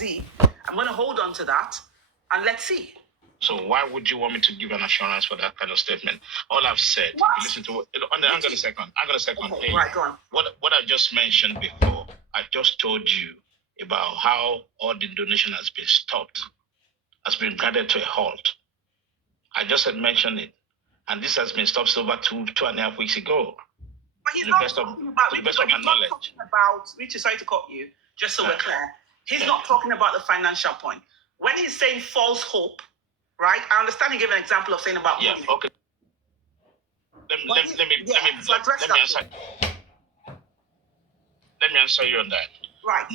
Z. I'm going to hold on to that, and let's see. So why would you want me to give an assurance for that kind of statement? All I've said, listen to hang on a second. Okay, hey, right, go on. What I just mentioned before, I just told you about how all the donation has been stopped, has been gathered to a halt. I just had mentioned it. And this has been stopped over 2.5 weeks ago. But he's not talking about, Richie, sorry to cut you, just so we're clear. He's not talking about the financial point. When he's saying false hope, right? I understand he gave an example of saying about bullying. Okay. Let me answer you on that. Right.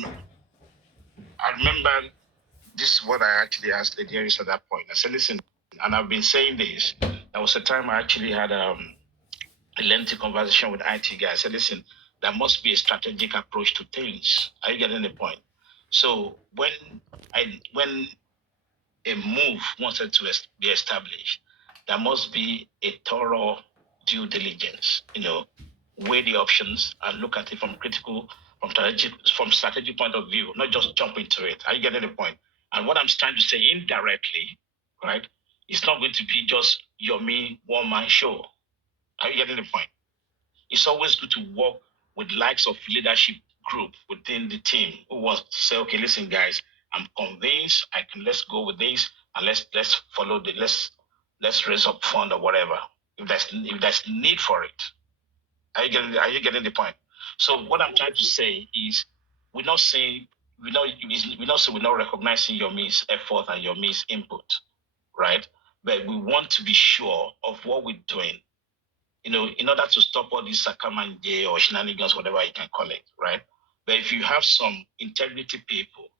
I remember this is what I actually asked Lady Harris at that point. I said, listen, and I've been saying this. There was a time I actually had a lengthy conversation with IT guys. I said, listen, there must be a strategic approach to things. Are you getting the point? So when a move wanted to be established, there must be a thorough due diligence, weigh the options and look at it from strategic point of view, not just jump into it. Are you getting the point? And what I'm trying to say indirectly, right, it's not going to be just your me one-man show. Are you getting the point? It's always good to work with likes of leadership group within the team who was to say, okay, listen, guys, I'm convinced let's go with this and let's follow let's raise up fund or whatever. If there's need for it. Are you getting the point? So what I'm trying to say is we're not recognizing your means effort and your means input, right? But we want to be sure of what we're doing, in order to stop all these sakamanje or shenanigans, whatever you can call it, right? But if you have some integrity people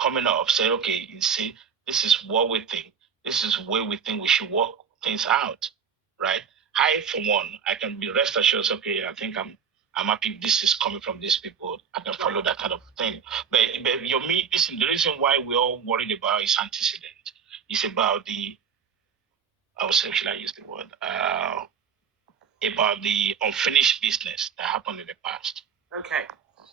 coming up, say, okay, you see, this is what we think. This is where we think we should work things out, right? I, for one, I can be rest assured, okay, I think I'm happy this is coming from these people. I can follow that kind of thing. But listen, the reason why we're all worried about is antecedent. It's about should I use the word? About the unfinished business that happened in the past. Okay.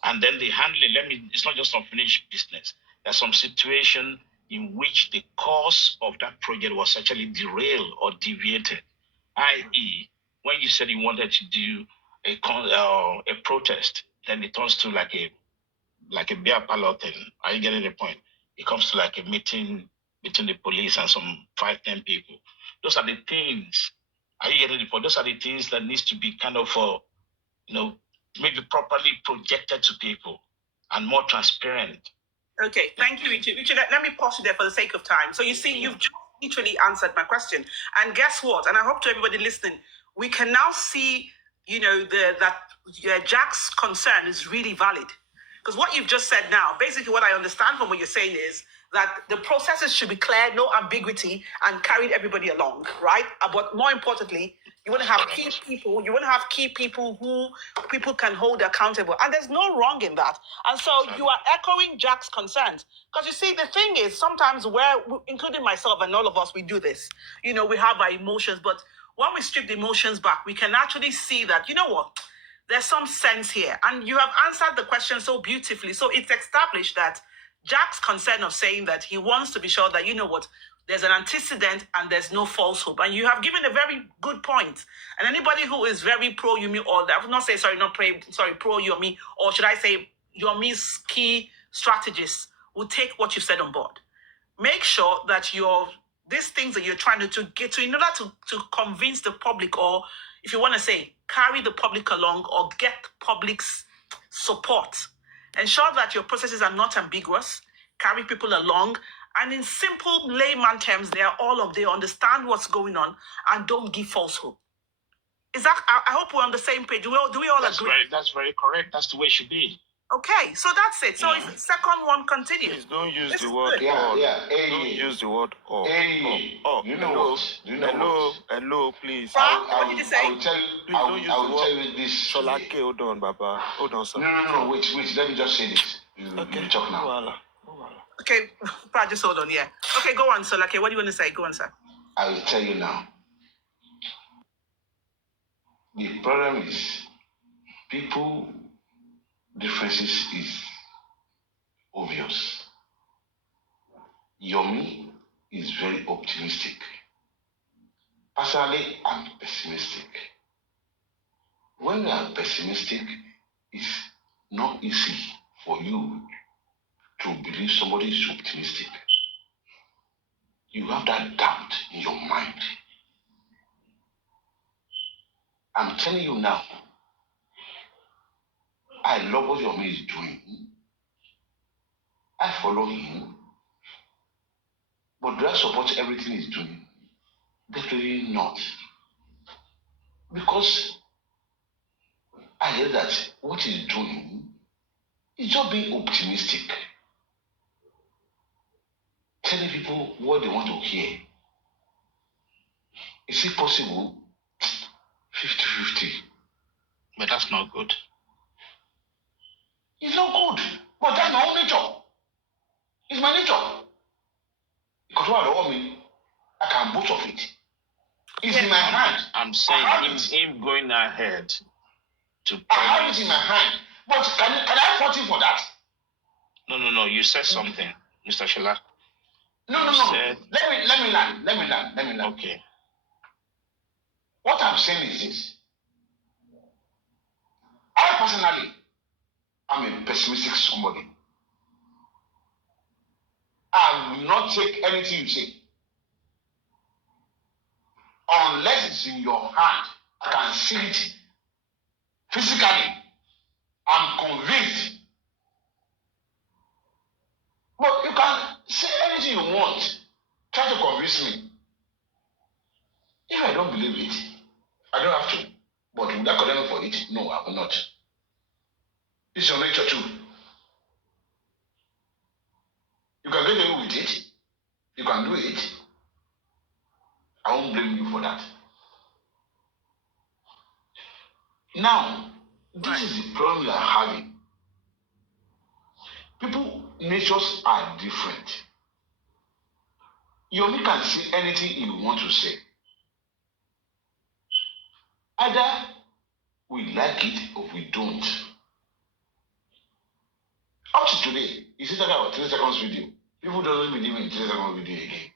And then the handling, it's not just unfinished business. There's some situation in which the course of that project was actually derailed or deviated. I.e., when you said you wanted to do a protest, then it turns to like a beer parlor thing. Are you getting the point? It comes to like a meeting between the police and some 5-10 people. Those are the things. Are you getting the point? Those are the things that needs to be kind of maybe properly projected to people and more transparent. Okay, thank you, Richard. Richard, let me pause you there for the sake of time. So you see, you've just literally answered my question. And guess what? And I hope to everybody listening, we can now see, that Jack's concern is really valid. Because what you've just said now, basically what I understand from what you're saying is that the processes should be clear, no ambiguity, and carried everybody along, right? But more importantly, you want to have key people. You want to have key people who people can hold accountable. And there's no wrong in that. And so you are echoing Jack's concerns. Because you see, the thing is, sometimes including myself and all of us, we do this. We have our emotions. But when we strip the emotions back, we can actually see that, there's some sense here. And you have answered the question so beautifully. So it's established that Jack's concern of saying that he wants to be sure that, there's an antecedent and there's no false hope. And you have given a very good point. And anybody who is very pro-Yomi, or I would not say, pro-Yomi, or should I say Yomi's key strategists will take what you said on board. Make sure that these things that you're trying to get to, in order to convince the public, or if you want to say, carry the public along or get public's support. Ensure that your processes are not ambiguous, carry people along, and in simple layman terms, they understand what's going on and don't give false hope. Is that? I hope we're on the same page. Do we all agree? That's very correct. That's the way it should be. Okay, so that's it. So if the second one continues. Please don't use the word all. Don't use the word all. Oh, hello, please. What did you say? I will tell you. Please don't use the word. Tell you this. Sholake, hold on, Baba. Hold on, sir. No. Wait. Let me just say this. You talk now. No, Okay, just hold on, yeah. Okay, go on, so what do you want to say? Go on, sir. I will tell you now. The problem is people differences is obvious. Yomi is very optimistic. Personally, I'm pessimistic. When you are pessimistic, it's not easy for you to believe somebody is optimistic. You have that doubt in your mind. I'm telling you now, I love what Yomi is doing. I follow him. But do I support everything he's doing? Definitely not. Because I hear that what he's doing is just being optimistic. Telling people what they want to hear. Is it possible? 50-50. But that's not good. It's not good. But that's my own nature. It's my nature. Because what I want me, I can boast of it. It's in my hand. I'm saying him going ahead to I have it in my hand. But can I fault him for that? No. You said something, Mr. Shela. No. Let me land. Okay. What I'm saying is this. I personally am a pessimistic somebody. I will not take anything you say. Unless it's in your hand, I can see it physically. I'm convinced. But you can say anything you want. Try to convince me. If I don't believe it, I don't have to. But would I condemn you for it? No, I will not. It's your nature too. You can get away with it. You can do it. I won't blame you for that. Now, this is the problem we are having. People, natures are different. You only can say anything you want to say. Either we like it or we don't. Up to today, you see talking about 3 seconds video. People don't believe in 3 seconds video again.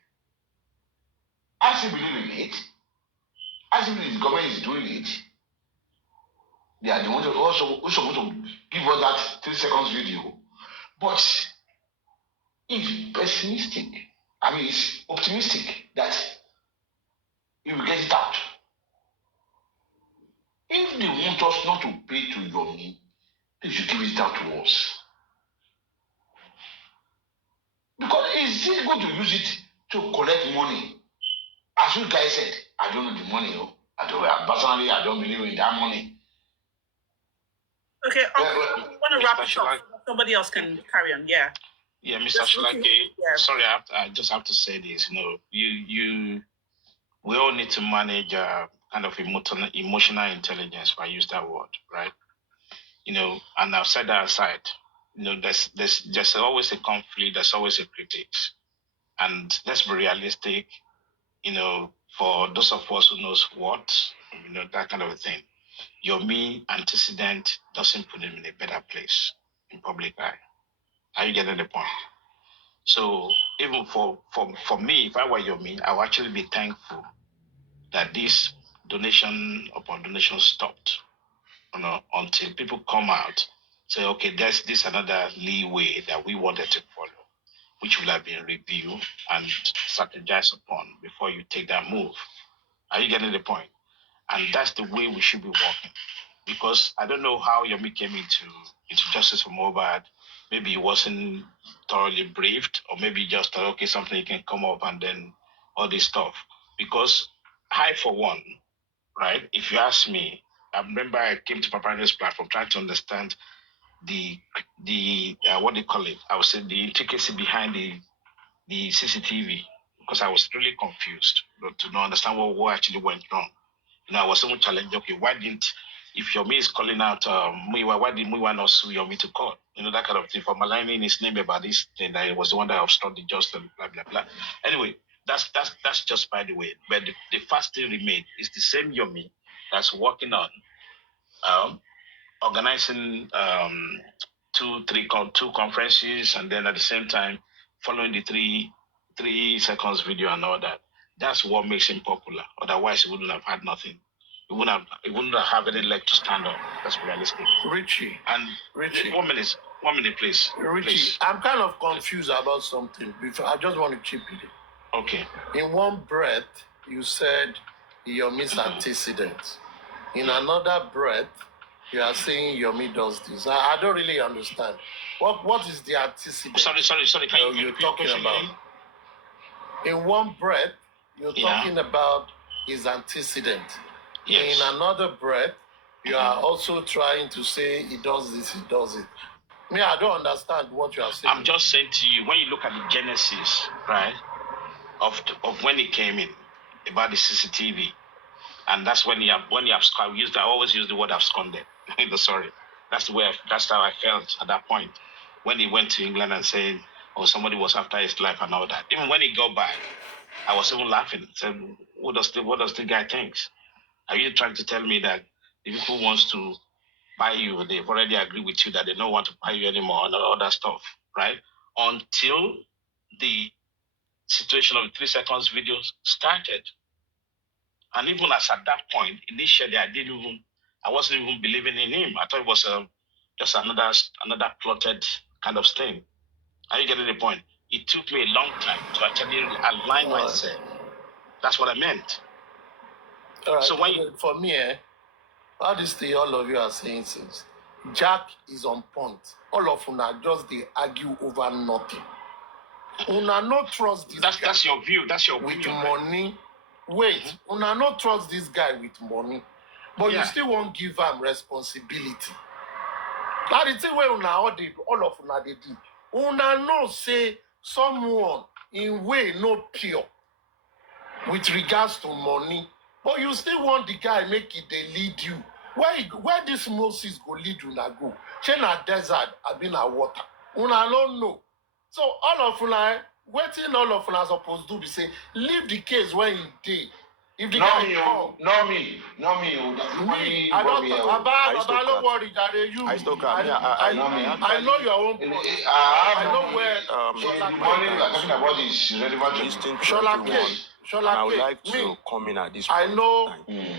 I still believe in it. I still believe the government is doing it. They are the ones who also supposed to give us that 3 seconds video. But it's pessimistic. I mean, it's optimistic that you will get it out. If they want us not to pay to Yomi, they should give it out to us. Because is he going to use it to collect money? As you guys said, I don't know the money. Personally, I don't believe in that money. Okay, I want to wrap it up. Somebody else can carry on. Yeah. Yeah, Mr. Shilake. Yeah. Sorry, I just have to say this. We all need to manage kind of emotional intelligence. If I use that word, right? And I've said that aside. There's always a conflict. There's always a critic, and let's be realistic. For those of us who knows what, that kind of a thing. Yomi antecedent doesn't put him in a better place in public eye. Are you getting the point? So even for me, if I were Yomi, I would actually be thankful that this donation upon donation stopped. Until people come out, say, okay, there's this another leeway that we wanted to follow, which will have been reviewed and strategized upon before you take that move. Are you getting the point? And that's the way we should be walking. Because I don't know how Yomi came into Justice for Mohbad. Maybe he wasn't thoroughly briefed, or maybe just thought, okay, something you can come up and then all this stuff. Because I, for one, right, if you ask me, I remember I came to Papariano's platform trying to understand the what do you call it? I would say the intricacy behind the CCTV, because I was really confused to not understand what actually went wrong. I was someone challenged, okay, if Yomi is calling out Muiwa, why did Muiwa not sue Yomi to court? That kind of thing, for maligning his name about this thing, that he was the one that obstructed justice, blah, blah, blah. Anyway, that's just by the way. But the fact still remains, is the same Yomi that's working on organizing two conferences, and then at the same time following the 3 3 seconds video and all that. That's what makes him popular. Otherwise, he wouldn't have had nothing. He wouldn't have any leg to stand on. That's realistic. Richie. And Richie. 1 minute, please. Richie, please. I'm kind of confused about something. Before I just want to chip it. Okay. In one breath, you said Yomi's antecedent. In another breath, you are saying Yomi does this. I don't really understand. What is the antecedent? Sorry. Can you're talking about? In one breath, you're talking about his antecedent. Yes. In another breath, you are also trying to say he does this, he does it. Me, I don't understand what you are saying. I'm just saying to you, when you look at the genesis, right, of when he came in, about the CCTV, and that's when he absconded. I always use the word absconded. Sorry, that's how I felt at that point when he went to England and saying, "Oh, somebody was after his life" and all that. Even when he got back, I was even laughing. Said, "What does the guy think? Are you trying to tell me that the people wants to buy you, they've already agreed with you that they don't want to buy you anymore and all that stuff, right?" Until the situation of the 3 seconds videos started. And even as at that point, initially, I wasn't even believing in him. I thought it was just another plotted kind of thing. Are you getting the point? It took me a long time to actually align myself. That's what I meant. All right. So when for me, all this thing all of you are saying since Jack is on point. All of una just they argue over nothing. Una no trust this guy. That's your view. That's your with opinion, money. Right? Wait, una no trust this guy with money, but you still won't give him responsibility. That is the way una all of una they did. Una no say someone in way no pure with regards to money, but you still want the guy make it they lead you. Where this Moses go lead una go? Chena desert, I been a water. Una don't know. So all of una, waiting all of una supposed to be say, leave the case when you did. If the guy come, not me. I don't don't worry, you. I know your own point. I know where. The money you are talking about is relevant to I would like to come in at this point. I know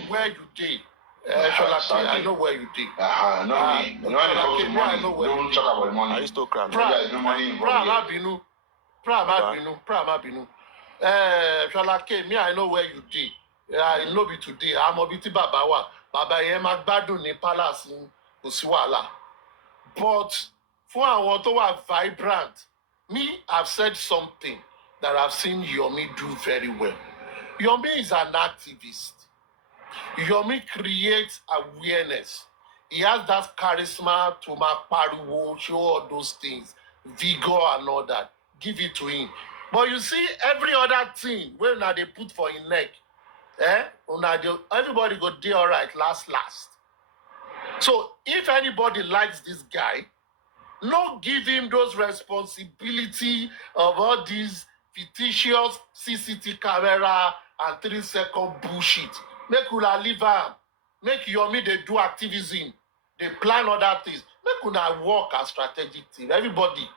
where you did. I know where you did. I know where don't talk about money. Aristocrat. There's no money involved. Me, I know where you did. I know be today. I'm a bit Baba. Baba Yema Gbadun in Palace in Osiwala. But for our to are vibrant, me, I've said something that I've seen Yomi do very well. Yomi is an activist. Yomi creates awareness. He has that charisma to make pariwo, show all those things, vigor and all that. Give it to him. But you see, every other thing, when they put for his neck, everybody go do all right, last. So if anybody likes this guy, no give him those responsibility of all these fictitious CCTV camera and 3-second bullshit. Make una leave am. Make Yomi they do activism. They plan other things. Make una work as strategic team. Everybody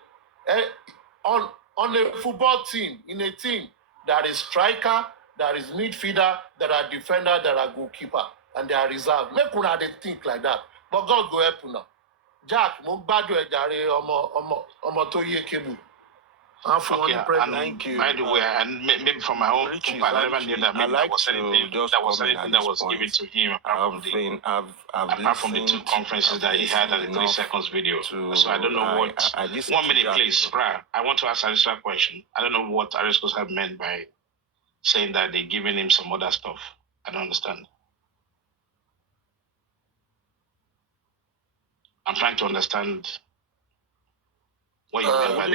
on a football team, in a team, there is striker, there is midfielder, there are defender, there are goalkeeper, and there are reserve. Make una they think like that. But God go help una. Jack, mo gbádùn ẹ jàre ọmọ tó yé kébù. Thank you. By the way, and maybe from my own group, I never knew that there was anything that was given to him apart from the 2 conferences that he had and the 3 seconds video. So I don't know what. 1 minute, please. I want to ask Aristo's question. I don't know what Aristos have meant by saying that they're giving him some other stuff. I don't understand. I'm trying to understand what you mean by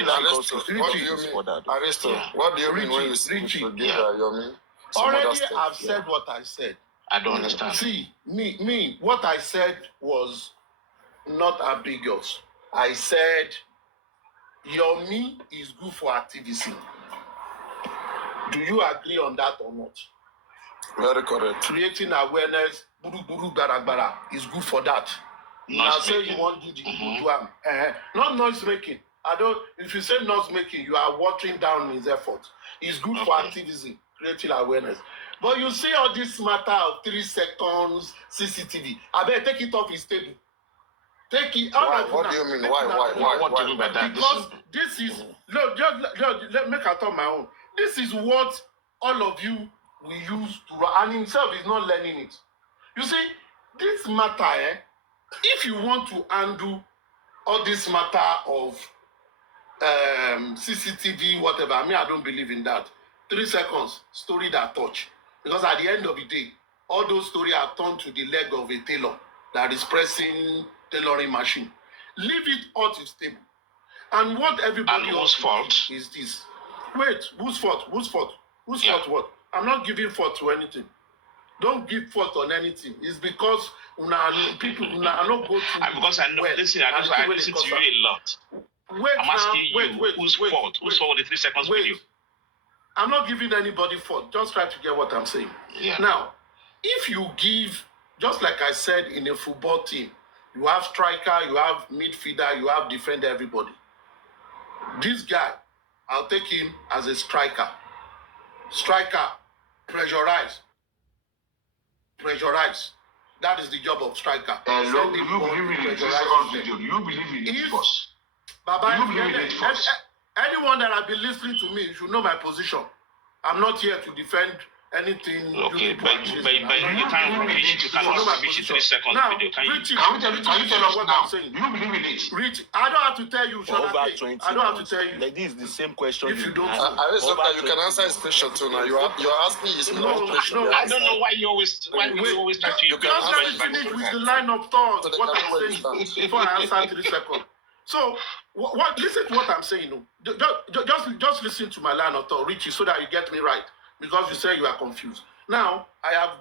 this. What do you mean when you say Yomi? Already I've said what I said. I don't understand. See, me, what I said was not ambiguous. I said Yomi is good for activism. Do you agree on that or not? Very correct. Creating awareness, buru garabara, is good for that. Now say you want to do not noise making. If you say noise making, you are watering down his effort. It's good for activism, creating awareness. But you see all this matter of 3 seconds CCTV. I better take it off his table. Take it out Why? of What do you mean? Why? What do you mean by that? Because this is let me talk my own. This is what all of you will use to run, and himself is not learning it. You see, this matter, if you want to undo all this matter of CCTV, whatever, I don't believe in that. 3 seconds, story that touch. Because at the end of the day, all those stories are turned to the leg of a tailor that is pressing tailoring machine. Leave it out of stable. And what everybody and whose fault is this? Wait, whose fault? Whose fault? Whose fault what? I'm not giving fault to anything. Don't give fault on anything. It's because people are not go to. And because I know, listen, I listen to you a lot. Wait, I'm asking you, whose fault? Whose fault the 3 seconds video? I'm not giving anybody fault. Just try to get what I'm saying. Yeah. Now, if you give, just like I said, in a football team, you have striker, you have midfielder, you have defender, everybody. This guy, I'll take him as a striker. Striker, pressurize. Pressurize. That is the job of striker. Hello, you believe in the 3 seconds video? You believe in it first? Baba, you believe in it first? Anyone that has been listening to me should know my position. I'm not here to defend anything. Okay, but you can't reach the 3 seconds now, video. Can Richie, you? Can you tell us what now? I'm saying? You believe in it? Richie, I don't have to tell you. Over 20 I don't have to tell you. Like this is the same question. If you don't, Aristotle, you can answer his question too now. You're asking his question. No, I don't know why you always try to just let me finish with the line of thought. So What I'm saying before I answer 3 seconds. So, listen to what I'm saying. Just listen to my line of thought, Richie, so that you get me right. Because you say you are confused. Now, I have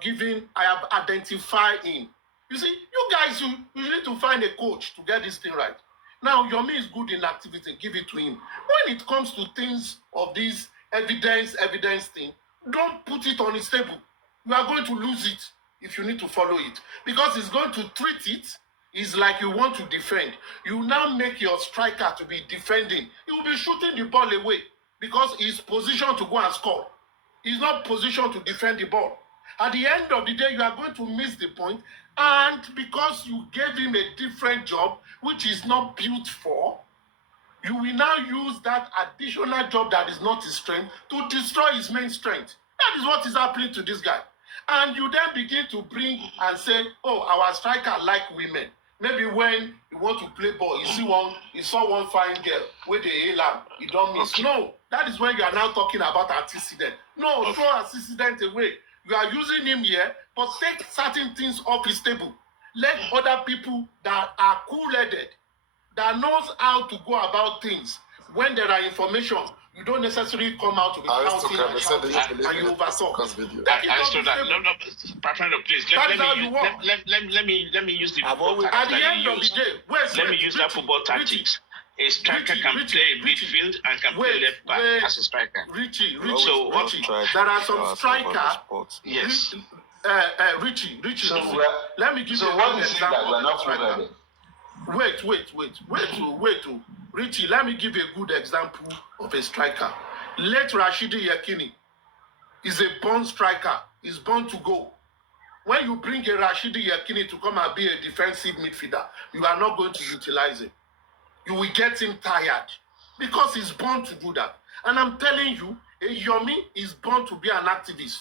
identified him. You see, you guys, you need to find a coach to get this thing right. Now, Yomi is good in activity, give it to him. When it comes to things of this evidence thing, don't put it on his table. You are going to lose it if you need to follow it. Because he's going to treat it. It's like you want to defend. You now make your striker to be defending. He will be shooting the ball away because he's positioned to go and score. He's not positioned to defend the ball. At the end of the day, you are going to miss the point. And because you gave him a different job, which is not built for, you will now use that additional job that is not his strength to destroy his main strength. That is what is happening to this guy. And you then begin to bring and say, oh, our striker like women. Maybe when you want to play ball, you saw one fine girl with the A-lamp, you don't miss. Okay. No, that is when you are now talking about antecedent. No, throw antecedent away. You are using him here, but take certain things off his table. Let other people that are cool-headed, that knows how to go about things, when there are information, you don't necessarily come out to be counting and shouting, and you overtalk. No, Papariano, please. Let me use the football tactics. At the end of the day, let me use that football tactics. A striker can play midfield and can play left back as a striker. Richie, there are some strikers. Yes. Richie. So let me give you what an is it that we are not example. Wait. Richie, let me give you a good example of a striker. Late Rashidi Yekini is a born striker. He's born to go. When you bring a Rashidi Yekini to come and be a defensive midfielder, you are not going to utilize him. You will get him tired because he's born to do that. And I'm telling you, a Yomi is born to be an activist.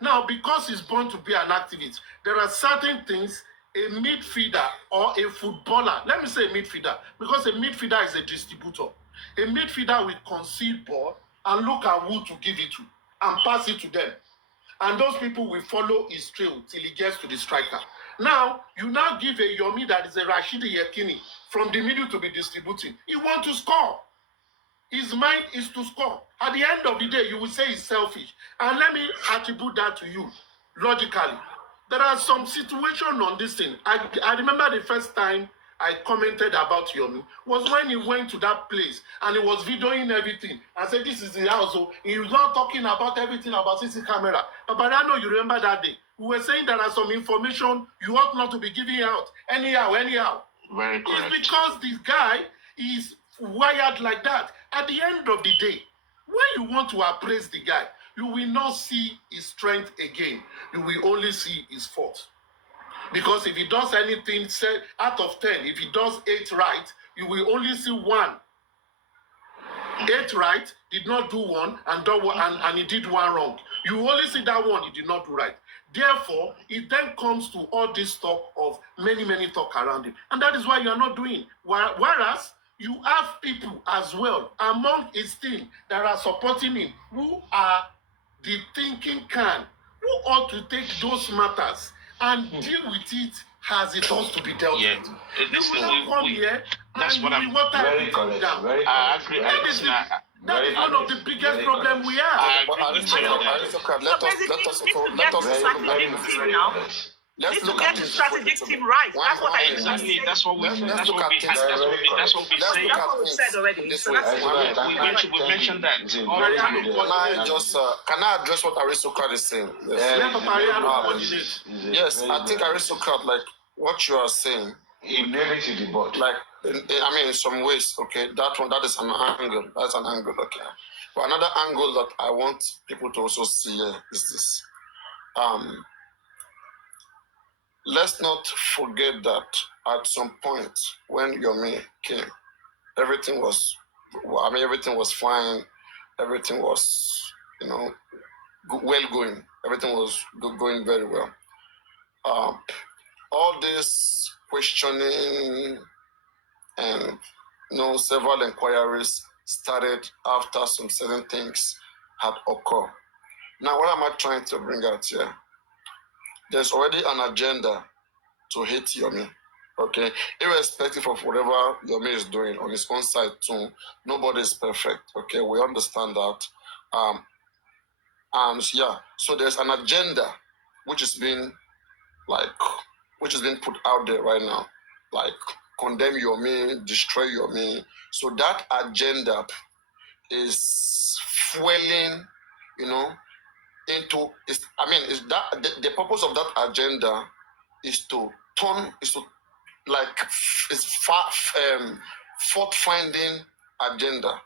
Now, because he's born to be an activist, there are certain things a midfielder or a footballer, let me say a midfielder, because a midfielder is a distributor. A midfielder will concede ball and look at who to give it to and pass it to them. And those people will follow his trail till he gets to the striker. Now, you now give a Yomi that is a Rashidi Yekini from the middle to be distributing. He wants to score. His mind is to score. At the end of the day, you will say he's selfish. And let me attribute that to you, logically. There are some situations on this thing. I remember the first time I commented about Yomi was when he went to that place and he was videoing everything. I said, this is the house. So he was not talking about everything about CC camera. But I know you remember that day. We were saying there are some information you ought not to be giving out anyhow. Very correct. It's because this guy is wired like that. At the end of the day, when you want to appraise the guy, you will not see his strength again. You will only see his fault. Because if he does anything, say out of 10, if he does 8 right, you will only see 1. 8 right, did not do 1, and he did 1 wrong. You only see that 1 he did not do right. Therefore, it then comes to all this talk of many talk around him. And that is why you are not doing. Whereas, you have people as well among his team that are supporting him, who are the thinking can, who ought to take those matters and deal with it as it ought to be dealt with. You will not come here that's and what you will water Very it correct. down. Very I correct. agree. That is one of the biggest problems we have. I agree with you on that. Aristocrat, So let basically, us you need to get the strategic team now. let's Need to look get at the this strategic before team right. One- That's what one I thing. Exactly. That's what we Let's that's look what at we things. that's what we Let's say. look That's at what we things said already. this So way. that's We mentioned that. Can I just can I address what Aristocrat is saying? Yes, Let Papariano coordinate. yes, I think Aristocrat, like what you are saying, He nailed it to the board. like I mean in some ways, okay, that is an angle. That's an angle, okay. But another angle that I want people to also see here is this. Let's not forget that at some point when Yomi came, everything was everything was fine, everything was, well going, everything was going very well. All this questioning and several inquiries started after some certain things had occurred. Now, what am I trying to bring out here? There's already an agenda to hate Yomi, okay? Irrespective of whatever Yomi is doing on his own side too, nobody is perfect, okay? We understand that. And yeah, so there's an agenda which is being put out there right now, like condemn Yomi, destroy Yomi. So that agenda is fueling, into the purpose of that agenda is to fault finding agenda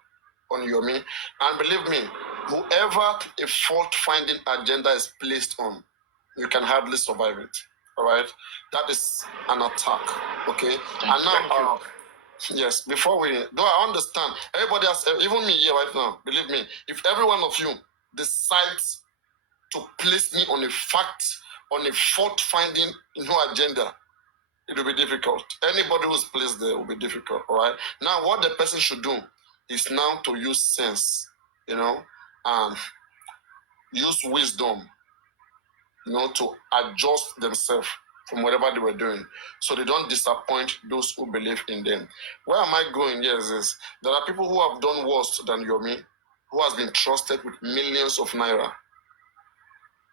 on Yomi. And believe me, whoever a fault finding agenda is placed on, you can hardly survive it. All right, that is an attack. Okay, and now, yes, before I understand, everybody has, even me here right now, believe me, if every one of you decides to place me on a fault-finding, agenda, it will be difficult. Anybody who's placed there will be difficult. All right. Now, what the person should do is now to use sense, and use wisdom, to adjust themselves from whatever they were doing, so they don't disappoint those who believe in them. Where am I going? Yes, is there are people who have done worse than Yomi, who has been trusted with millions of naira,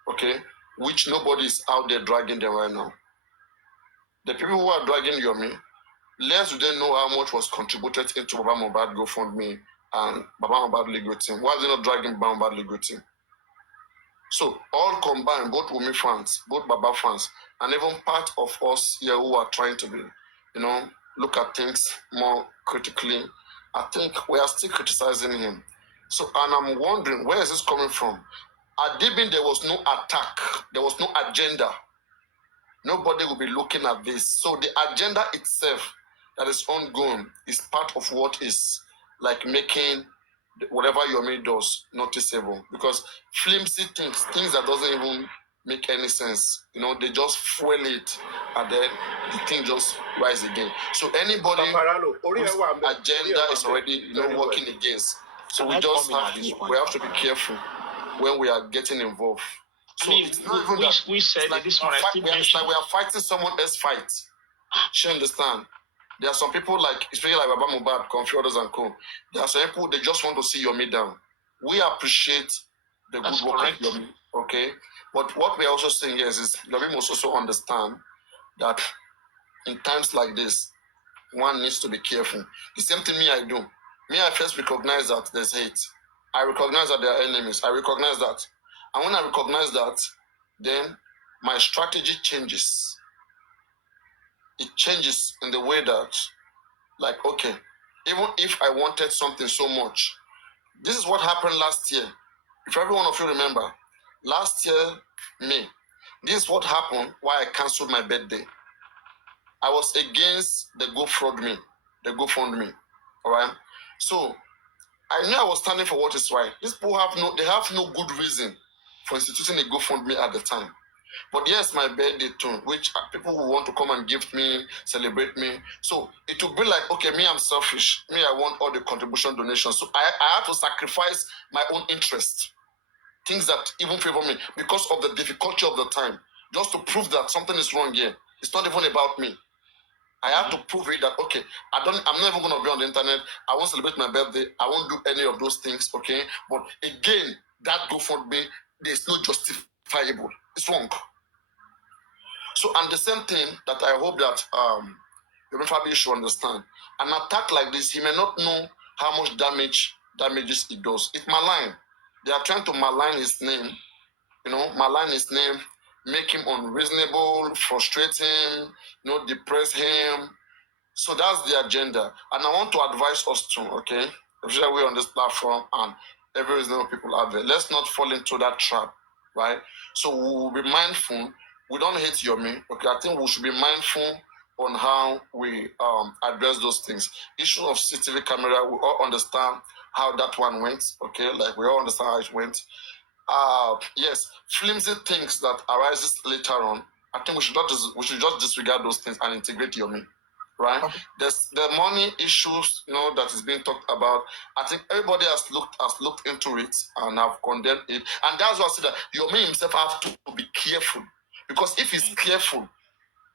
okay, which nobody is out there dragging them right now. The people who are dragging Yomi, less do they know how much was contributed into Baba Mohbad GoFundMe and Baba Mohbad legal team. Why are they not dragging Baba Mohbad legal team? So all combined, both Wumi fans, both Baba fans, and even part of us here who are trying to be, look at things more critically, I think we are still criticizing him. So, and I'm wondering, where is this coming from? At Dibin, there was no attack. There was no agenda. Nobody will be looking at this. So the agenda itself that is ongoing is part of what is like making whatever Yomi does noticeable. Because flimsy things that doesn't even make any sense, they just fuel it and then the thing just rise again. So anybody whose agenda is already working against. So we have to be careful when we are getting involved. So it's not even that we said it's like, this one. it's like we are fighting someone else's fight. You understand? There are some people especially like Baba Mohbad, Comfy others and co. There are some people, they just want to see Yomi down. We appreciate the good work of Yomi, okay? But what we are also saying here is Yomi must also understand that in times like this, one needs to be careful. The same thing I do. I first recognize that there's hate. I recognize that there are enemies. I recognize that. And when I recognize that, then my strategy changes. It changes in the way that, okay, even if I wanted something so much. This is what happened last year. If every one of you remember, last year, May, this is what happened why I canceled my birthday. I was against the GoFundMe, all right? So I knew I was standing for what is right. These people have no good reason for instituting a GoFundMe at the time. But yes, my birthday too, which people who want to come and gift me, celebrate me. So it will be like, okay, me, I'm selfish. Me, I want all the contribution donations. So I have to sacrifice my own interest, things that even favor me because of the difficulty of the time, just to prove that something is wrong here. It's not even about me. I have to prove it that, okay, I'm not even going to be on the internet. I won't celebrate my birthday. I won't do any of those things, okay? But again, that GoFundMe, there's no justifiable. It's wrong. So, and the same thing that I hope that Yomi Fabi should understand. An attack like this, he may not know how much damages it does. It malign. They are trying to malign his name, malign his name, make him unreasonable, frustrate him, depress him. So that's the agenda. And I want to advise us too, okay? Especially we on this platform and every reasonable people out there. Let's not fall into that trap, right? So we will be mindful. We don't hate Yomi, okay? I think we should be mindful on how we address those things. Issue of CCTV camera, we all understand how that one went, okay? Like we all understand how it went. Yes, flimsy things that arises later on, I think we should just disregard those things and integrate Yomi, right? Okay. There's the money issues, that is being talked about. I think everybody has looked into it and have condemned it, and that's why I say that Yomi himself have to be careful, because if he's careful,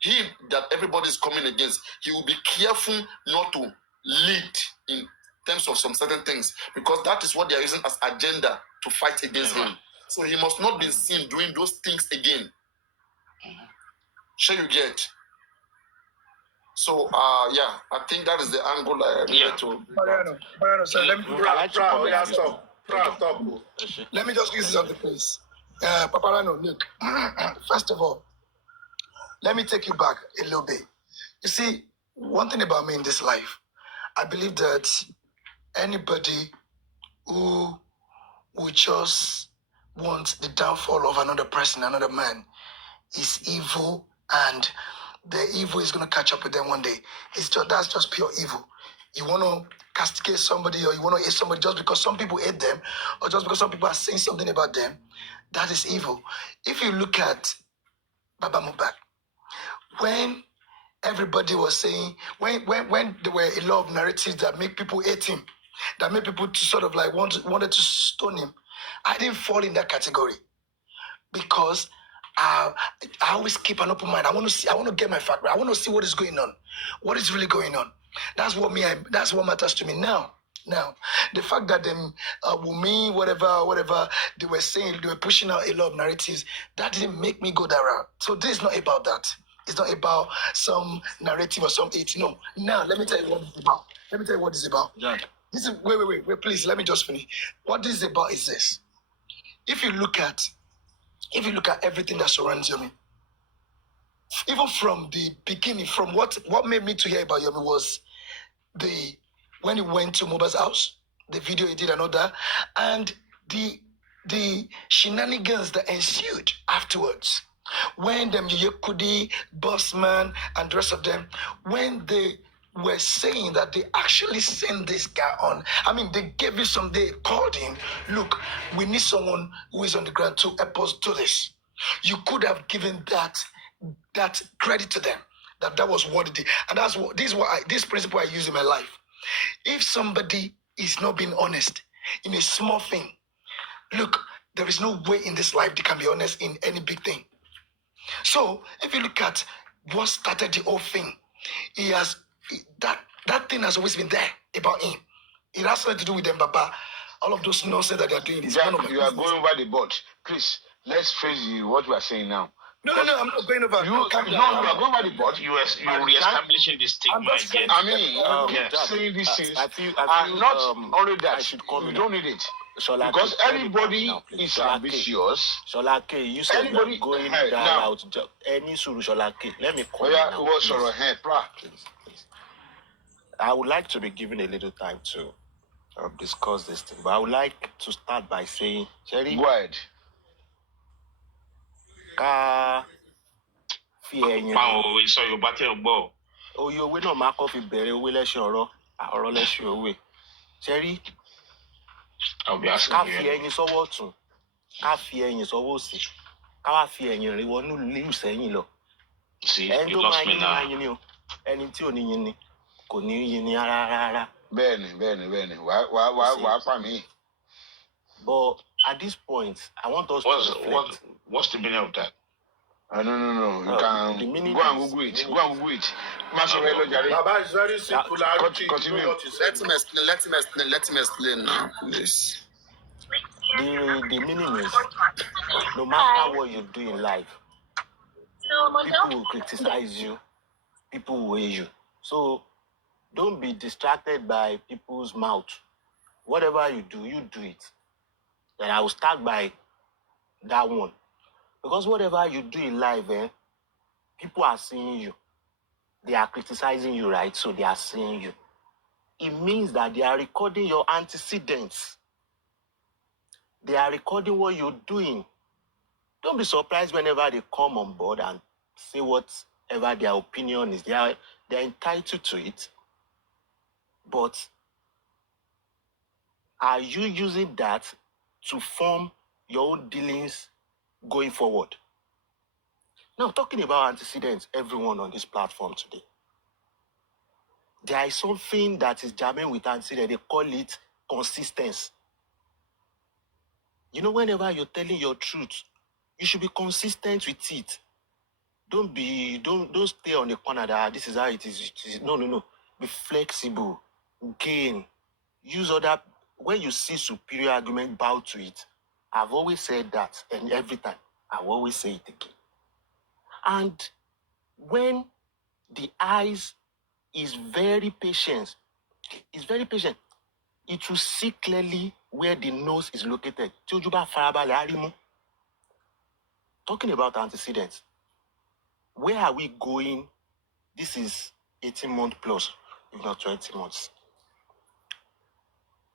he that everybody is coming against, he will be careful not to lead in terms of some certain things, because that is what they are using as agenda to fight against him. So he must not be seen doing those things again. Sure, you get. So yeah, I think that is the angle I needed to. Papariano, so let me just use this on the place. Papariano, look. First of all, let me take you back a little bit. You see, one thing about me in this life, I believe that anybody who would just want the downfall of another person, another man, is evil, and the evil is going to catch up with them one day. That's just pure evil. You want to castigate somebody, or you want to hate somebody just because some people hate them, or just because some people are saying something about them. That is evil. If you look at Baba Mohbad, when everybody was saying, when there were a lot of narratives that make people hate him, that make people to sort of like wanted to stone him, I didn't fall in that category, because I always keep an open mind. I want to get my fact right. I want to see what is going on, what is really going on. That's what matters to me now. Now, the fact that them Wumi, whatever they were saying, they were pushing out a lot of narratives, that didn't make me go that route. So this is not about that. It's not about some narrative or some hate. No. Now, let me tell you what this is about. Yeah. This is wait, please, let me just finish. What this is about is this. If you look at everything that surrounds Yomi, even from the beginning, from what made me to hear about Yomi was when he went to Mohbad's house, the video he did and all that, and the shenanigans that ensued afterwards. When them Yekudi, Bossman, and the rest of them, when they were saying that they actually sent this guy on. I mean, they gave you they called him, look, we need someone who is on the ground to help us do this. You could have given that credit to them, that was what it did. And this principle I use in my life. If somebody is not being honest in a small thing, look, there is no way in this life they can be honest in any big thing. So if you look at what started the whole thing, that thing has always been there about him. It has nothing to do with them, Baba. All of those nonsense that they are doing is Jack, you are going over the board. Please, let's phrase what we are saying now. No, I'm not going over. You are going over the board. You're reestablishing the stigma again. I mean, saying these things. I feel not only that. You don't need it. Because everybody is ambitious. Sholake, you said you are going that route. Any suru Sholake. Let me call you now. Please. I would like to be given a little time to discuss this thing, but I would like to start by saying, Sherry, Go ahead. So your battle ball. oye owó náà máa kọ́ fi bẹ̀rẹ̀ owó lẹ́sìn ọ̀rọ̀ lẹ́sìn òwe. Sherry, I'll be asking ká you. fi ẹyin sọ́wọ́ ọ̀tún, ká fi ẹyin sọ́wọ́ òsì, ká wá fi ẹyin rìn wọnú lílù sẹ́yìn lọ. See, ẹni you tó máa lost me yin ni máa now. yin ni o, ẹni tí ò ní yin ni kò ní yin ni rárá. Bẹ́ẹ̀ni. Wàá pa mí. But at this point, I want us to reflect. What's the meaning of that? No. You can the meaning go and is- Google it. meaning Go and Google it. Baba, it's very simple. I don't think you Continue. know what he said. Let him explain now, please. The meaning is, no matter what you do in life, people will criticize you, people will hate you. So don't be distracted by people's mouth. Whatever you do it. And I will start by that one. Because whatever you do in life, people are seeing you. They are criticizing you, right? So they are seeing you. It means that they are recording your antecedents. They are recording what you're doing. Don't be surprised whenever they come on board and say whatever their opinion is. They're entitled to it. But are you using that to form your own dealings going forward? Now, talking about antecedents, everyone on this platform today, there is something that is jamming with antecedent. They call it consistency. You know, whenever you're telling your truth, you should be consistent with it. Don't stay on the corner that this is how it is. No. Be flexible. Gain. Use other. When you see superior argument, bow to it. I've always said that, and every time I will always say it again. And when the eyes is very patient, it will see clearly where the nose is located. Talking about antecedents, where are we going? This is 18 months plus, if not 20 months.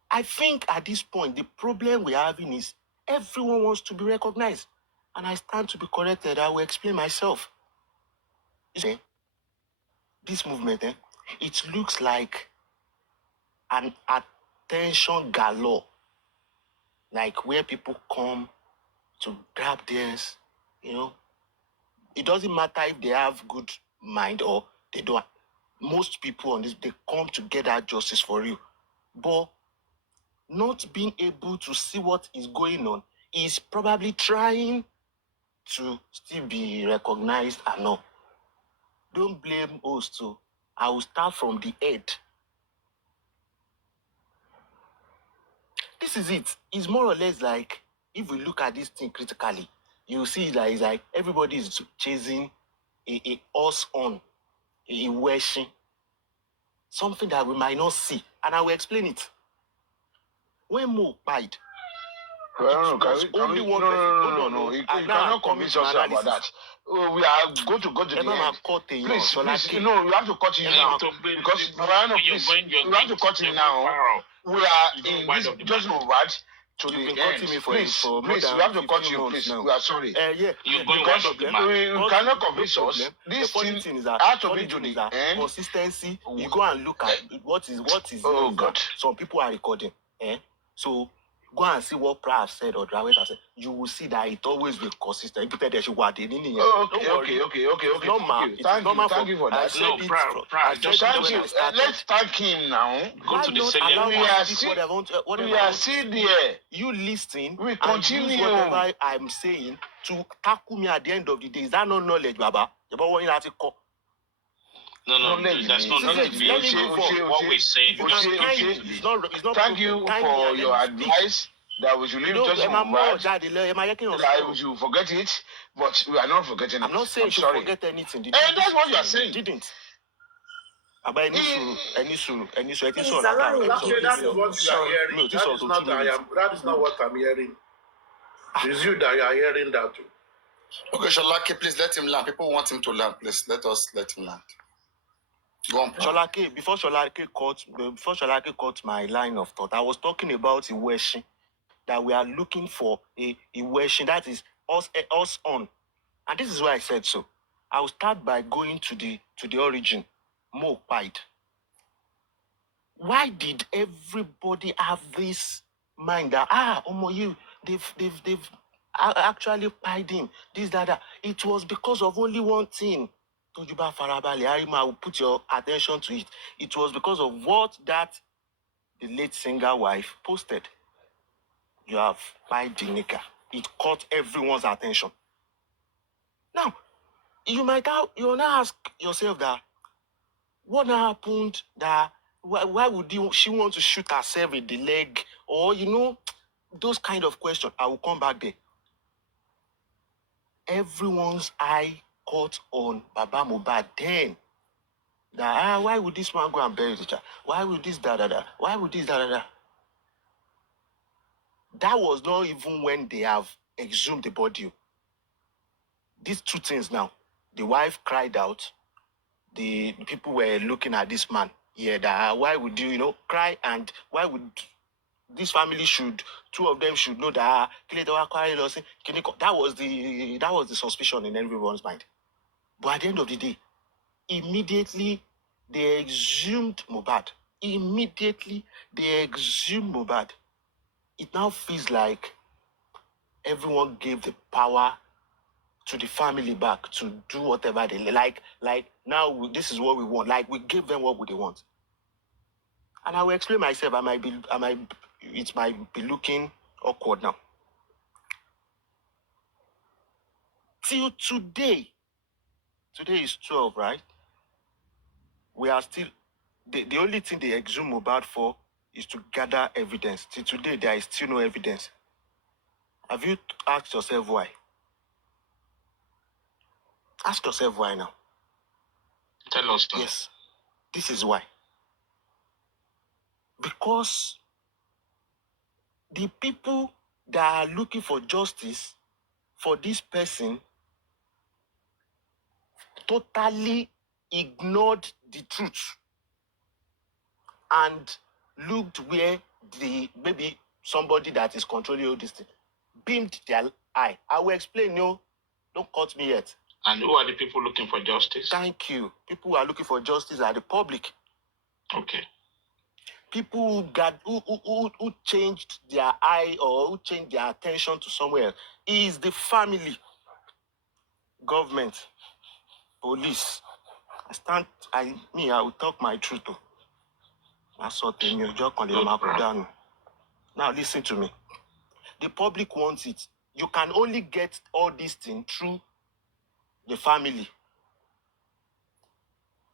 I think at this point, the problem we're having is everyone wants to be recognized. And I stand to be corrected. I will explain myself. This movement, it looks like an attention galore. Like where people come to grab theirs, It doesn't matter if they have good mind or they don't. Most people on this, they come to get that justice for you. But not being able to see what is going on is probably trying to still be recognized and all. Don't blame us too. I will start from the head. This is it. It's more or less like, if we look at this thing critically, you see that it's like everybody is chasing a horse on, a washing, something that we might not see. And I will explain it. When Mo died, No. You cannot convince us about that. We are going to go to the end. Please, you have to cut him now. Because, please, you have to cut him now. We are in this just word to the end. Please, you have to cut him, please. We are sorry. Because you cannot convince us. This thing is that has to be to the end. Consistency, you go and look at what is. Oh, God. Some people are recording. So go and see what Pra has said or Drawet has said. You will see that it always will consistent. Okay. It's normal. Thank you for that. Let's thank him now. Go to the second. We are still there. You listen. We and continue. use whatever I'm saying to tackle me at the end of the day. Is that not knowledge, Baba? No, that's not knowledge. What we're saying. It's not Thank you for your advice that we should leave just one word. That we should forget it, but we are not forgetting it. I'm not saying you should forget anything. That's what you are saying. You didn't. Any suru. That is what you are hearing. That is not what I'm hearing. It's you that are hearing that too. Okay, Shalaki, please let him land. People want him to land. Please let him land. Go on, bro. Sholake, before Sholake caught my line of thought, I was talking about Iweshi, that we are looking for a Iweshi, that is us on. And this is why I said so. I will start by going to the origin. Mo pied. Why did everybody have this mind that they've actually pied him, this, that. It was because of only one thing. Tojuba Farabale, Arima, will put your attention to it. It was because of what that the late singer wife posted. You have pied the nigger. It caught everyone's attention. Now, you now ask yourself that what happened that why would she want to shoot herself in the leg, or those kind of questions. I will come back there. Everyone's eye caught on Baba Mohbad then. That why would this man go and bury the child? Why would this Why would this That was not even when they have exhumed the body. These two things now. The wife cried out. The people were looking at this man. Yeah, that why would you cry, and why would this family two of them should know that that was the suspicion in everyone's mind. But at the end of the day, immediately they exhumed Mohbad. It now feels like everyone gave the power to the family back to do whatever they like. Now this is what we want. Like we gave them what they want. And I will explain myself. It might be looking awkward now. Till today is 12, right? We are still, the only thing they exhume Mohbad for is to gather evidence. Till today, there is still no evidence. Have you asked yourself why? Ask yourself why now. Tell us. Yes, this is why. Because the people that are looking for justice for this person totally ignored the truth and looked where maybe somebody that is controlling all this thing beamed their eye. I will explain. Don't cut me yet. And who are the people looking for justice? Thank you. People who are looking for justice are the public. Okay. People who changed their eye or who changed their attention to somewhere else is the family, government, police. I will talk my truth. That's what they knew. Now listen to me. The public wants it. You can only get all these things through the family.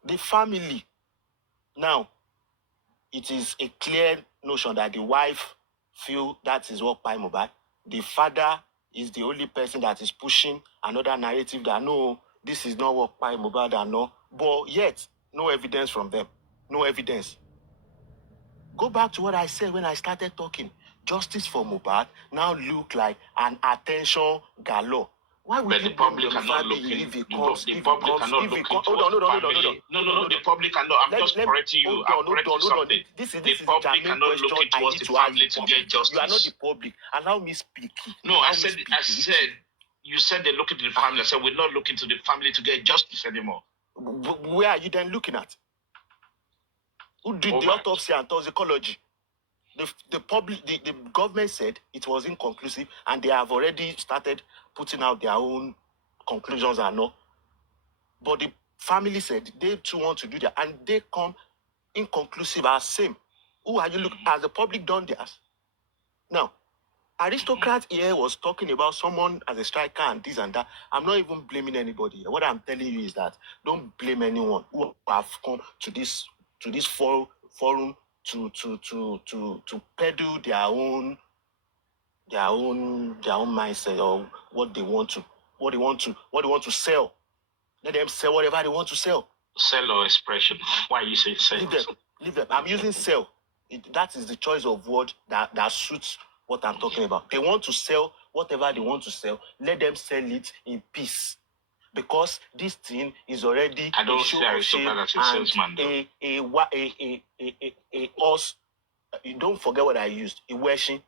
The family. Now, it is a clear notion that the wife feel that is what Pai Mohbad. The father is the only person that is pushing another narrative that no, this is not what Pai Mohbad and no. But yet, no evidence from them. No evidence. Go back to what I said when I started talking. Justice for Mohbad now look like an attention galore. Why would the public cannot look in? The public cannot look into family. No. The public cannot. I'm just correcting you. I'm correcting something. The public cannot look towards the family to get justice. You are not the public. Allow me speak. No, I said. You said they look into the family. I said we're not looking to the family to get justice anymore. Where are you then looking at? Who did the autopsy and toxicology? The government said it was inconclusive, and they have already started putting out their own conclusions and all. But the family said they too want to do that, and they come inconclusive as same. Who are you looking? Has the public done theirs? Now, Aristocrat here was talking about someone as a striker and this and that. I'm not even blaming anybody. What I'm telling you is that don't blame anyone who have come to this forum to peddle their own mindset or what they want to sell. Let them sell whatever they want to sell. Sell or expression. Why you say sell? Leave them. I'm using sell. That is the choice of word that suits what I'm talking about. They want to sell whatever they want to sell. Let them sell it in peace. because this thing is already I don't a show see of aristocrat shame as a salesman, though. a us. You don't forget what I used. A washing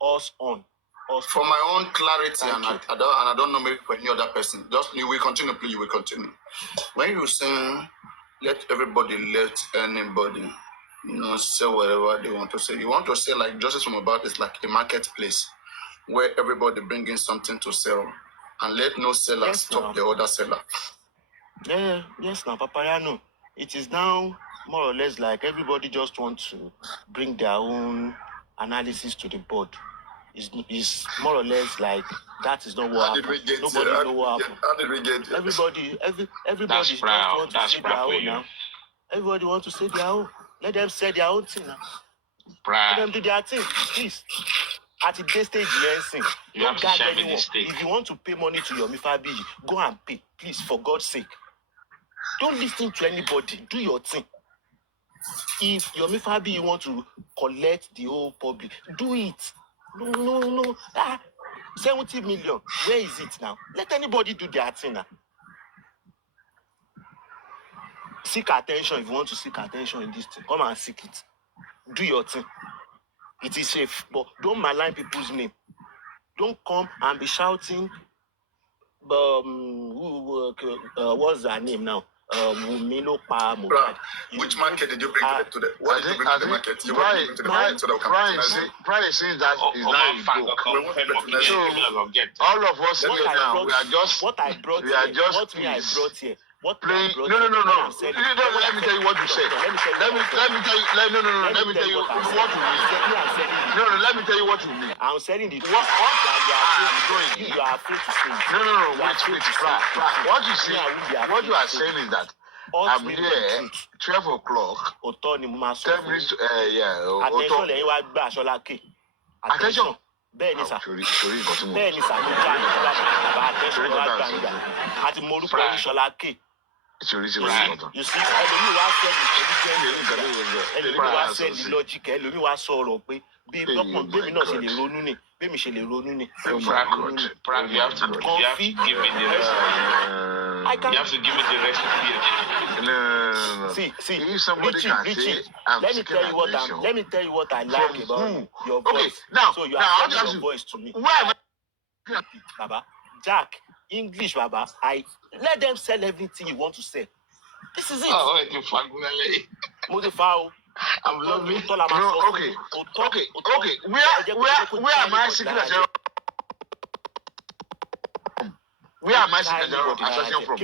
us on. Us For my own clarity, Thank and you. I don't know maybe for any other person. Just you will continue, please. You will continue. When you say let everybody, let anybody, say whatever they want to say. You want to say like justice from above is like a marketplace where everybody bring in something to sell, and let no seller Yes, stop now. the other seller. Yeah, yes, now, Papariano. It is now more or less like everybody just wants to bring their own analysis to the board. It's more or less like that is not what How did we happened. get Nobody here? know what happened. How did we get here? Everybody That's just proud. want to That's say proud their for own you. now. Everybody wants to say their own. Let them say their own thing now. Let Proud. them do their thing, please. At this stage, You have don't to gag share me anyone. this steak. If you want to pay money to your Mifabi, go and pay, please, for God's sake. Don't listen to anybody. Do your thing. If your Mifabi you want to collect the whole public, do it. No. 70 million. Where is it now? Let anybody do their thing now. Seek attention if you want to seek attention in this thing. Come and seek it. Do your thing. It is safe, but don't malign people's name. Don't come and be shouting. What's her name now? Milo Pa Mohbad. Which market did you bring to the What did you bring to the market? You want to bring to the market so that we can patronize it? Brian says that is now a joke. All of us here now, we are just what I brought we are here. just What me I peace. brought here. What Playing. I brought No. here. What I'm saying. Let me tell you what you said. Let me tell you. Let me tell you. Let me tell you what you mean. No, let me tell you what you mean. I'm saying the truth. What I'm doing? You are afraid to say it. No. You are Wait. afraid to say it. What you say? Me, I won't be afraid What you are to say saying it. is that Ought I'm me with here. the truth. 12 o'clock. Òótọ́ ni mo máa sọ 10 fún minutes yín. to yeah. Attention lẹ́yìn wá gbé aṣọ lákè. Attention. Bẹ́ẹ̀ ni sà. Sorry, Bẹ́ẹ̀ ni sà ló já ní wá bàbá attention wá gbà ń gbà. Àti mo orúkọ Oríṣọlá K. Sorry. You see, ẹlòmíì wá sẹ́ẹ̀dì intelligence. Ẹlòmíì wá sẹ́ẹ̀dì logic. Ẹlòmíì wá sọ̀rọ̀ pé bí bọ́pọ̀ bẹ́mi náà ṣe lè ronú ni. Bẹ́mi ṣe lè ronú ni. Prague, you have to give me the rest. You have to give me the rest of the No. See, If somebody can Richie, say, I'm let me seeking tell you what I like From about who? your Okay, voice. now, So you now, are I'll sending ask your you, voice to me. where am I? Baba, Jack, English, Baba. Let them sell everything you want to sell. This is it. Oh, wait, you finally. Modifao. I'm loving. No, okay. Where am I seeking attention? Where am I seeking attention from?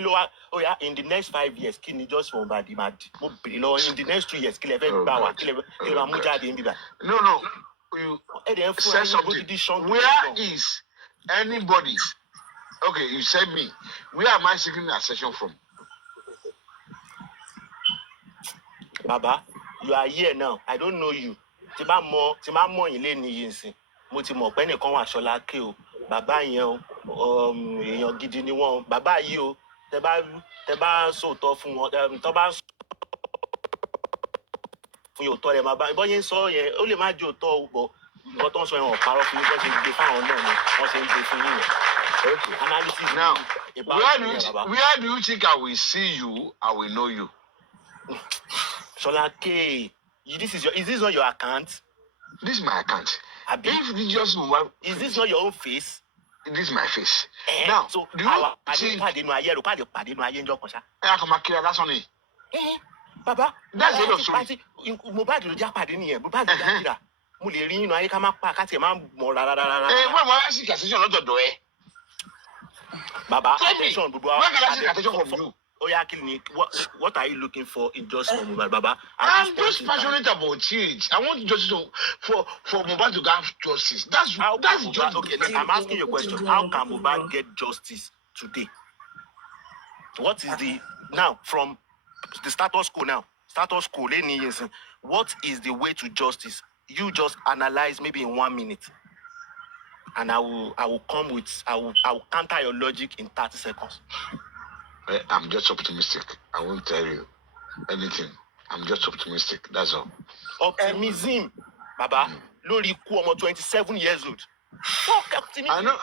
Oh yeah, in the next 5 years, kí ni just from badi madi. In the next 2 years, kí lẹ fẹ́ gbà wá, kí lẹ máa mú jáde níbí báyìí. No. You said something. Where is anybody? Okay, you said me. Where am I seeking attention from? Baba, you are here now. I don't know you. Tí bá mọ̀ yín lé ní yín sìn. Mo ti mọ̀ pé nìkan wà Ṣọlá K o. Bàbá yẹn o, èèyàn gidi ni wọ́n. Bàbá yìí o, tẹ bá sòótọ́ fún wọn, tọ́ bá fún yóò tọ́ rẹ̀ máa bá ìbọn yẹn sọ yẹn, ó lè má jẹ́ òótọ́ o, bọ̀ nǹkan tó ń sọ yẹn wọ́n parọ́ fún yín bọ́ ṣe gbé fáwọn náà ni wọ́n ṣe ń gbé fún yín yẹn. Okay. Analysis now, about where do you think I will see you? I will know you. Ṣọlá K, is this not your account? This is my account. Abi? Is this not your own face? This is my face. Now, so do you think... pàdé nu ayé ń jọ kan ṣá. I come back here, that's on it. Baba, that's the end of story. Mohbad ló já pàdé nìyẹn, Mohbad ló já kíra. Mo lè rí inú ayé ká má pa ká tiẹ̀ má mọ̀ rárá. Wọ́n máa ń ṣe àṣeyàn lọ́dọ̀dọ̀ ẹ. Baba, attention gbogbo wa. Where can I see attention from you? Oya Kilini, what are you looking for in justice for Mohbad, Baba? I'm just passionate about it. I want justice for Mohbad to get justice. That's justice. Okay, I'm asking you a question. How can Mohbad get justice today? What is now from the status quo now? Status quo, what is the way to justice? You just analyze maybe in 1 minute. And I will counter your logic in 30 seconds. I'm just optimistic. I won't tell you anything. I'm just optimistic. That's all. Optimism, Baba. Lórí ikú ọmọ 27 years old. Fuck activism. I know.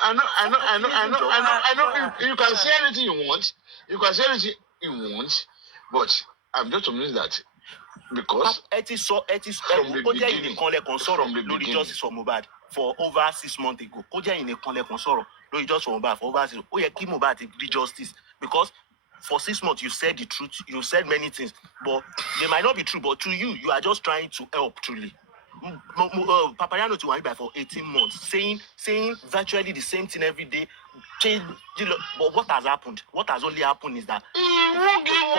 You can say anything you want. You can say anything you want, but I'm just amazed that because from the beginning, lórí justice for Mohbad for over 6 months ago. Kọjá yìí nìkan lẹ́kàn sọ̀rọ̀ lórí justice for Mohbad for over 6 months. Ó yẹ kí Mohbad rí justice because for 6 months you said the truth, you said many things, but they might not be true. But to you, you are just trying to help truly. Papariano to Waniba for 18 months, saying virtually the same thing every day. But what has happened? What has only happened is that he won't give up.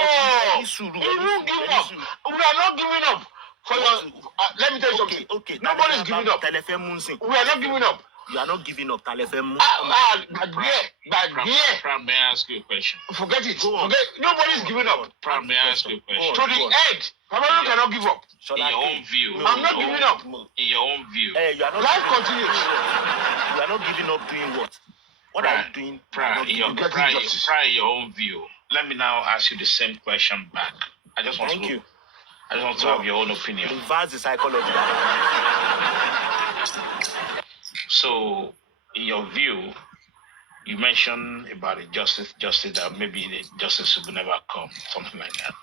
We are not giving up. For your, let me tell you something. Okay. Nobody is giving up. We are not giving up. You are not giving up. May I ask you a question? Forget it. Nobody is giving up. May I ask you a question? To the end, Papariano cannot give up. In your own view, I'm not giving up. In your own view, Life continues. You are not giving up doing what? What are you doing? In your own view. Let me now ask you the same question back. I just want to have your own opinion. Reverse the psychology. So, in your view, you mentioned about the justice that maybe the justice will never come, something like that.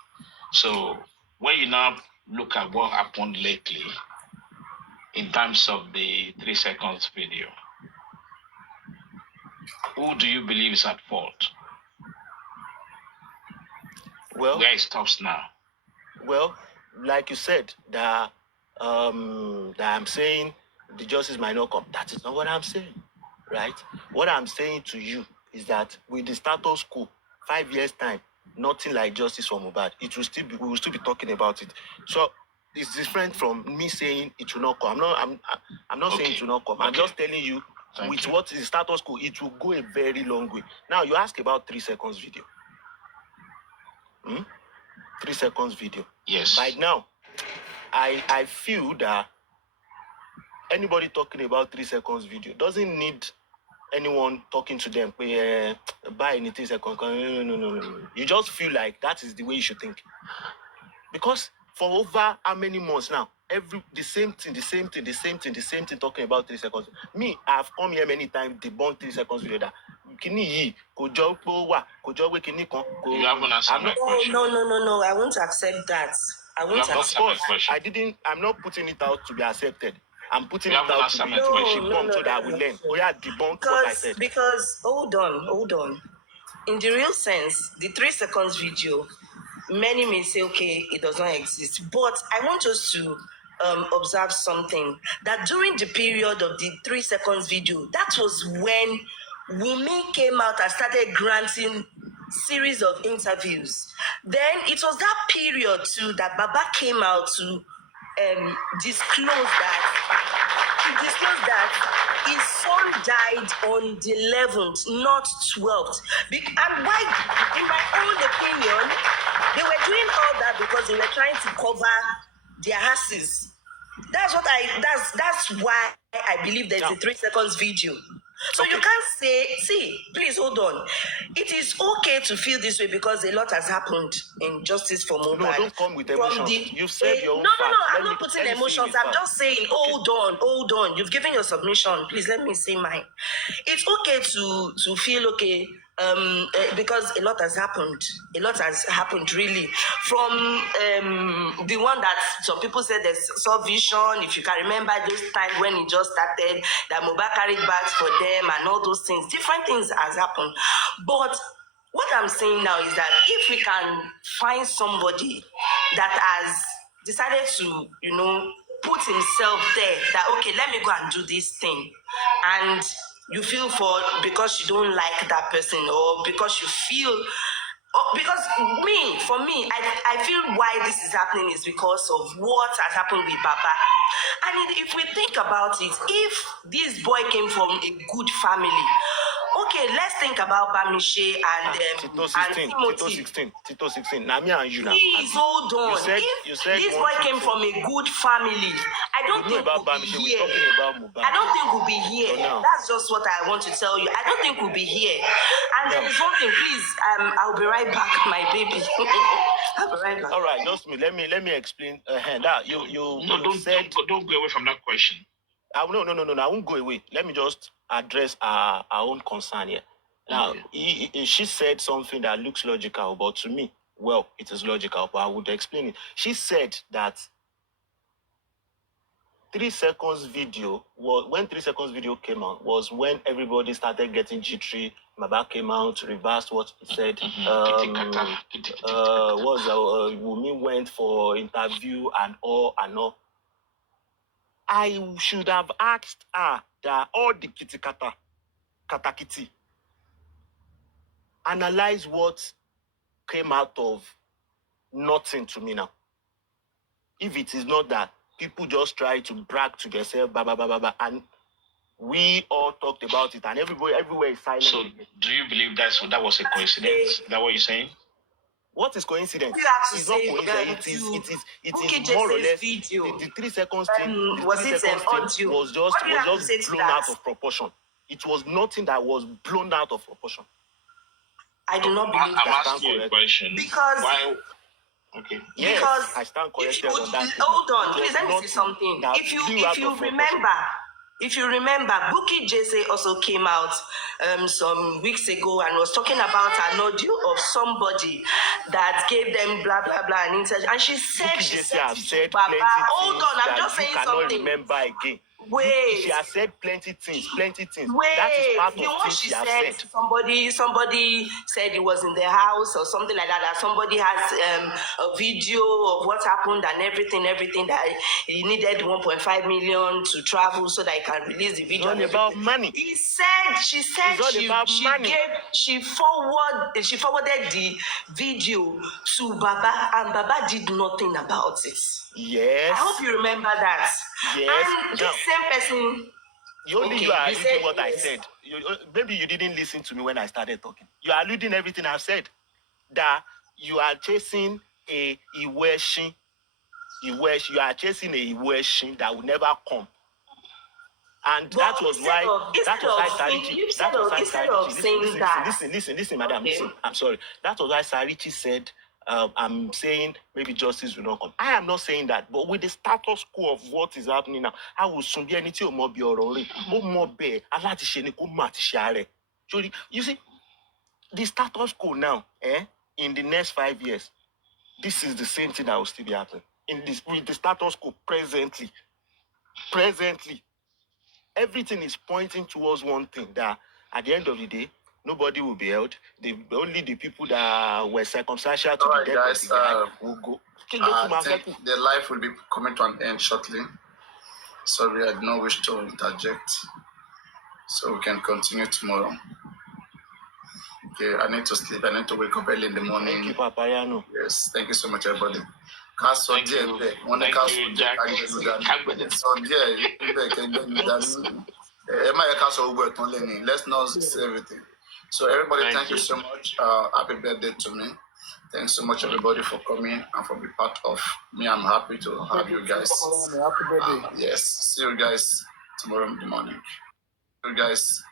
So, when you now look at what happened lately, in terms of the 3 seconds video, who do you believe is at fault? Well, where it stops now? Well, like you said, that I'm saying the justice might not come. That is not what I'm saying, right? What I'm saying to you is that with the status quo, 5 years time, nothing like justice for Mohbad. We will still be talking about it. So it's different from me saying it will not come. I'm not saying it will not come. I'm just telling you, what is the status quo, it will go a very long way. Now you ask about 3 seconds video. 3 seconds video. Yes. Right now, I feel that anybody talking about 3 seconds video doesn't need anyone talking to them. Buy any 3 seconds. No. You just feel like that is the way you should think. Because for over how many months now, the same thing, talking about 3 seconds. Me, I've come here many times, debunked 3 seconds video that You haven't answered my question. No. I won't accept that. I'm not putting it out to be accepted. I'm putting You it out to be haven't so that I will learn. Oh yeah, debunk what I said. Because hold on. In the real sense, the 3 seconds video, many may say, okay, it does not exist. But I want us to observe something, that during the period of the 3 seconds video, that was when Wunmi came out and started granting series of interviews. Then it was that period too that Baba came out to disclose that his son died on the 11th, not 12th. And why, in my own opinion, they were doing all that because they were trying to cover their asses. That's why I believe there's a 3 seconds video. So you can't say, please hold on. It is okay to feel this way because a lot has happened in justice for Mohbad. No, don't come with emotions. You've said your own No, facts. I'm not putting emotions. I'm just saying, hold on. You've given your submission. Please let me say mine. It's okay to feel okay. Because a lot has happened. A lot has happened, really. From the one that some people said they saw vision, if you can remember those times when it just started, that Mohbad carried bags for them and all those things. Different things has happened. But what I'm saying now is that if we can find somebody that has decided to, put himself there, that, okay, let me go and do this thing. And you feel because you don't like that person, or because you feel, because for me, I feel why this is happening is because of what has happened with Baba. And if we think about it, if this boy came from a good family, okay, let's think about Bamishe and Timothy. Tito 16. Now me and you now. Please hold on. You said this boy came from a good family, I don't think we'll be here. I don't think we'll be here. That's just what I want to tell you. I don't think we'll be here. And there is one thing, please. I'll be right back, my baby. I'll be right back. All right, just me. Let me explain. That you don't go away from that question. No, I won't go away. Let me just address our own concern here. Now, she said something that looks logical, but to me, well, it is logical, but I would explain it. She said that 3 seconds video, when 3 seconds video came out, was when everybody started getting jittery. Baba came out, reversed what he said. Wumi went for interview and all. I should have asked her that all the katakiti, analyze what came out of nothing to me now. If it is not that people just try to brag to themselves, and we all talked about it, and everywhere is silent. So, do you believe that was a coincidence? Is that what you're saying? What is coincidence? It's not coincidence. It is more or less the 3 seconds thing. Was just blown out of proportion. It was nothing that was blown out of proportion. I do not believe I'm that. asking you a question. Because why? Okay. Yes, because I stand corrected on that. Hold on, please let me say something. If you remember, Bukky Jesse also came out some weeks ago and was talking about an audio of somebody that gave them blah blah blah an interview, and she said Baba. Hold on, I'm just saying something. Remember again. Wait. She has said plenty things. Wait, That is part of things she has said. Somebody said it was in the house or something like that. That somebody has a video of what happened and everything. That he needed 1.5 million to travel so that he can release the video. It's all about money. She said she forwarded the video to Baba, and Baba did nothing about it. Yes. I hope you remember that. Yes. And the same person. You are alluding what I said. Maybe you didn't listen to me when I started talking. You are alluding everything I've said. That you are chasing a iweshi. You are chasing a iweshi that will never come. And that was why Sarichi. Listen, madam. Okay. Listen. I'm sorry. That was why Sarichi said, I'm saying maybe justice will not come. I am not saying that, but with the status quo of what is happening now, I will soon be anything or more be already. You see, the status quo now, in the next 5 years, this is the same thing that will still be happening. With the status quo presently, everything is pointing towards one thing, that at the end of the day, nobody will be held. Only the people that were circumstantial to the death of the guy will go. I think the life will be coming to an end shortly. Sorry, I do not wish to interject. So we can continue tomorrow. Okay, I need to sleep. I need to wake up early in the morning. Thank you, Papariano. Yes, thank you so much, everybody. Thank you, Jack. Let's not say everything. So everybody, thank you so much. Happy birthday to me. Thanks so much, everybody, for coming and for being part of me. I'm happy to have you guys. Happy birthday. Yes. See you guys tomorrow in the morning. See you guys.